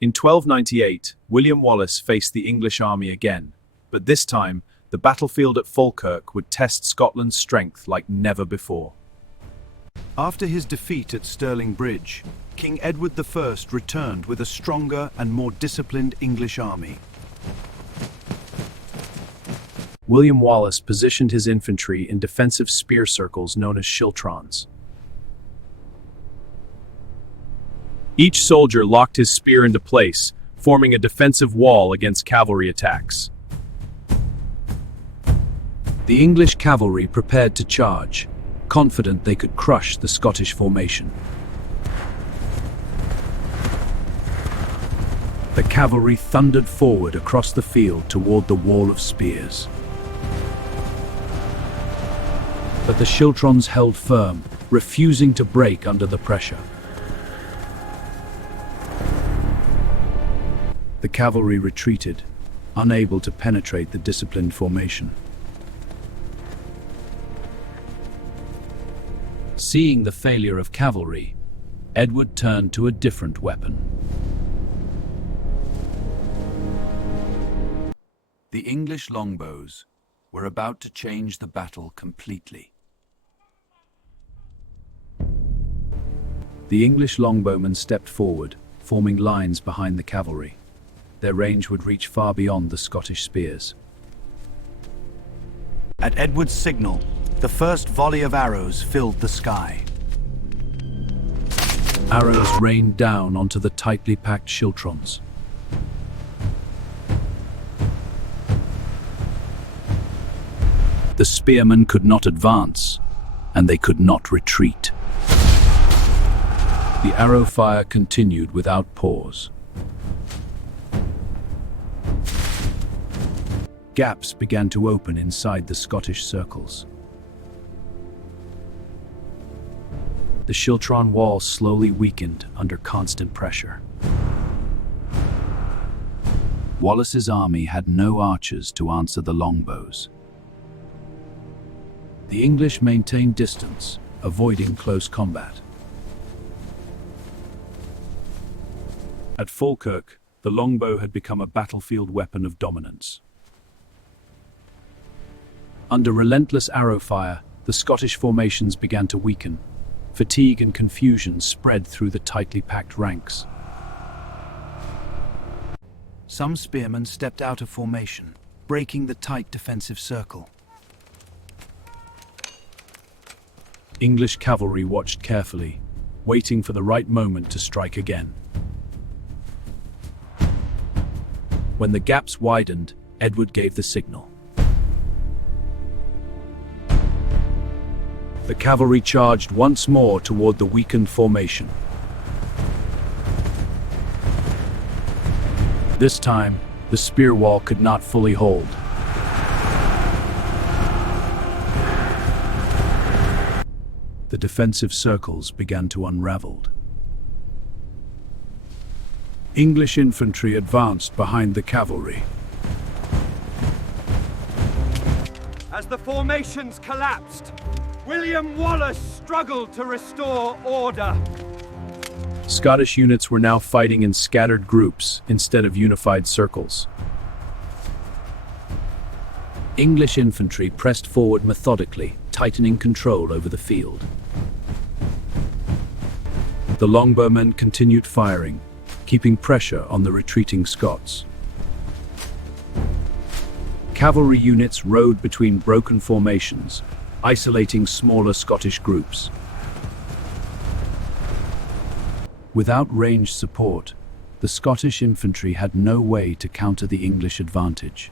In 1298, William Wallace faced the English army again, but this time, the battlefield at Falkirk would test Scotland's strength like never before. After his defeat at Stirling Bridge, King Edward I returned with a stronger and more disciplined English army. William Wallace positioned his infantry in defensive spear circles known as schiltrons. Each soldier locked his spear into place, forming a defensive wall against cavalry attacks. The English cavalry prepared to charge, confident they could crush the Scottish formation. The cavalry thundered forward across the field toward the wall of spears. But the schiltrons held firm, refusing to break under the pressure. The cavalry retreated, unable to penetrate the disciplined formation. Seeing the failure of cavalry, Edward turned to a different weapon. The English longbows were about to change the battle completely. The English longbowmen stepped forward, forming lines behind the cavalry. Their range would reach far beyond the Scottish spears. At Edward's signal, the first volley of arrows filled the sky. Arrows rained down onto the tightly packed schiltrons. The spearmen could not advance, and they could not retreat. The arrow fire continued without pause. Gaps began to open inside the Scottish circles. The schiltron wall slowly weakened under constant pressure. Wallace's army had no archers to answer the longbows. The English maintained distance, avoiding close combat. At Falkirk, the longbow had become a battlefield weapon of dominance. Under relentless arrow fire, the Scottish formations began to weaken. Fatigue and confusion spread through the tightly packed ranks. Some spearmen stepped out of formation, breaking the tight defensive circle. English cavalry watched carefully, waiting for the right moment to strike again. When the gaps widened, Edward gave the signal. The cavalry charged once more toward the weakened formation. This time, the spear wall could not fully hold. The defensive circles began to unravel. English infantry advanced behind the cavalry. As the formations collapsed, William Wallace struggled to restore order. Scottish units were now fighting in scattered groups instead of unified circles. English infantry pressed forward methodically, tightening control over the field. The longbowmen continued firing, keeping pressure on the retreating Scots. Cavalry units rode between broken formations, isolating smaller Scottish groups. Without ranged support, the Scottish infantry had no way to counter the English advantage.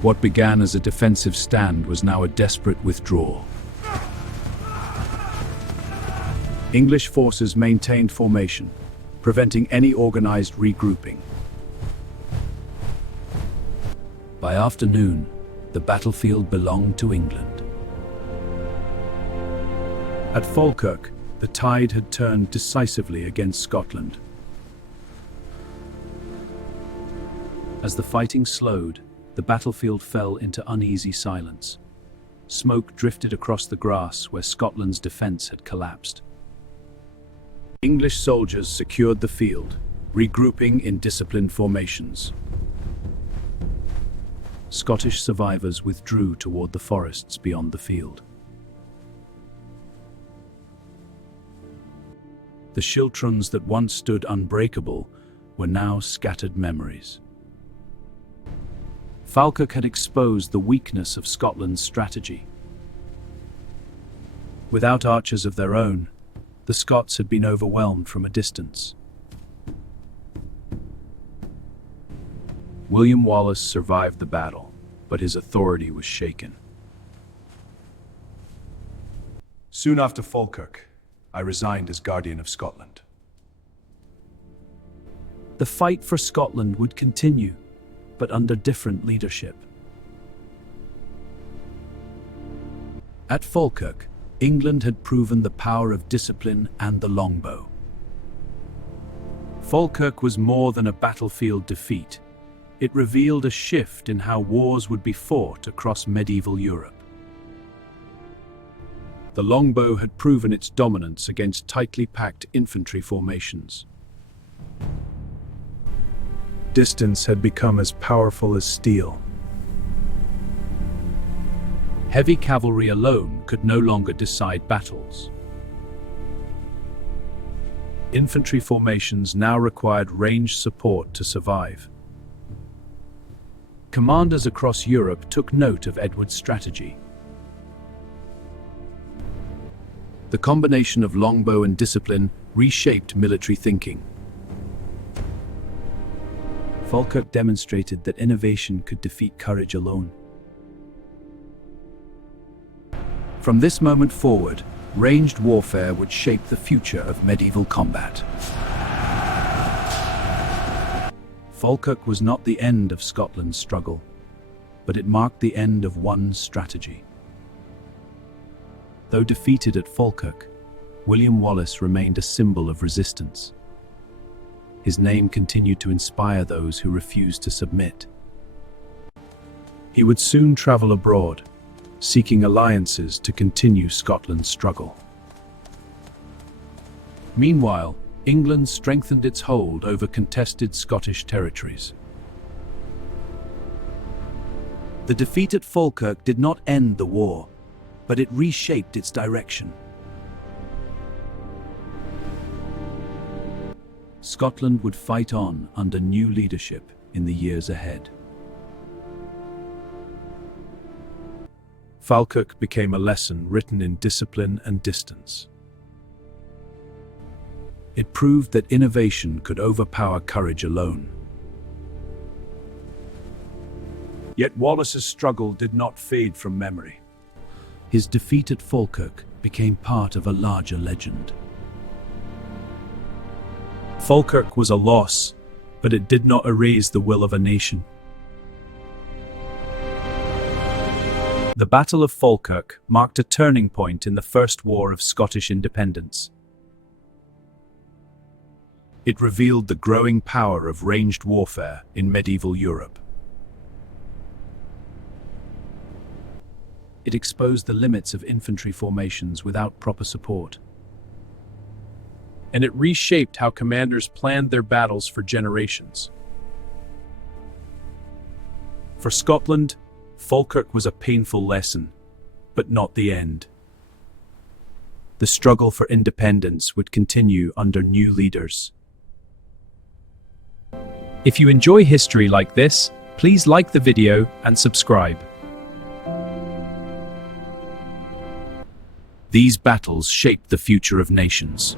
What began as a defensive stand was now a desperate withdrawal. English forces maintained formation, preventing any organized regrouping. By afternoon, the battlefield belonged to England. At Falkirk, the tide had turned decisively against Scotland. As the fighting slowed, the battlefield fell into uneasy silence. Smoke drifted across the grass where Scotland's defense had collapsed. English soldiers secured the field, regrouping in disciplined formations. Scottish survivors withdrew toward the forests beyond the field. The schiltrons that once stood unbreakable were now scattered memories. Falkirk had exposed the weakness of Scotland's strategy. Without archers of their own, the Scots had been overwhelmed from a distance. William Wallace survived the battle, but his authority was shaken. Soon after Falkirk, I resigned as Guardian of Scotland. The fight for Scotland would continue, but under different leadership. At Falkirk, England had proven the power of discipline and the longbow. Falkirk was more than a battlefield defeat. It revealed a shift in how wars would be fought across medieval Europe. The longbow had proven its dominance against tightly packed infantry formations. Distance had become as powerful as steel. Heavy cavalry alone could no longer decide battles. Infantry formations now required ranged support to survive. Commanders across Europe took note of Edward's strategy. The combination of longbow and discipline reshaped military thinking. Falkirk demonstrated that innovation could defeat courage alone. From this moment forward, ranged warfare would shape the future of medieval combat. Falkirk was not the end of Scotland's struggle, but it marked the end of one strategy. Though defeated at Falkirk, William Wallace remained a symbol of resistance. His name continued to inspire those who refused to submit. He would soon travel abroad, seeking alliances to continue Scotland's struggle. Meanwhile, England strengthened its hold over contested Scottish territories. The defeat at Falkirk did not end the war, but it reshaped its direction. Scotland would fight on under new leadership in the years ahead. Falkirk became a lesson written in discipline and distance. It proved that innovation could overpower courage alone. Yet Wallace's struggle did not fade from memory. His defeat at Falkirk became part of a larger legend. Falkirk was a loss, but it did not erase the will of a nation. The Battle of Falkirk marked a turning point in the First War of Scottish independence. It revealed the growing power of ranged warfare in medieval Europe. It exposed the limits of infantry formations without proper support. And it reshaped how commanders planned their battles for generations. For Scotland, Falkirk was a painful lesson, but not the end. The struggle for independence would continue under new leaders. If you enjoy history like this, please like the video and subscribe. These battles shaped the future of nations.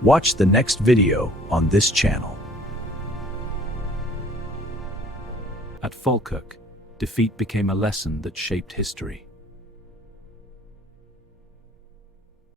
Watch the next video on this channel. At Falkirk, defeat became a lesson that shaped history.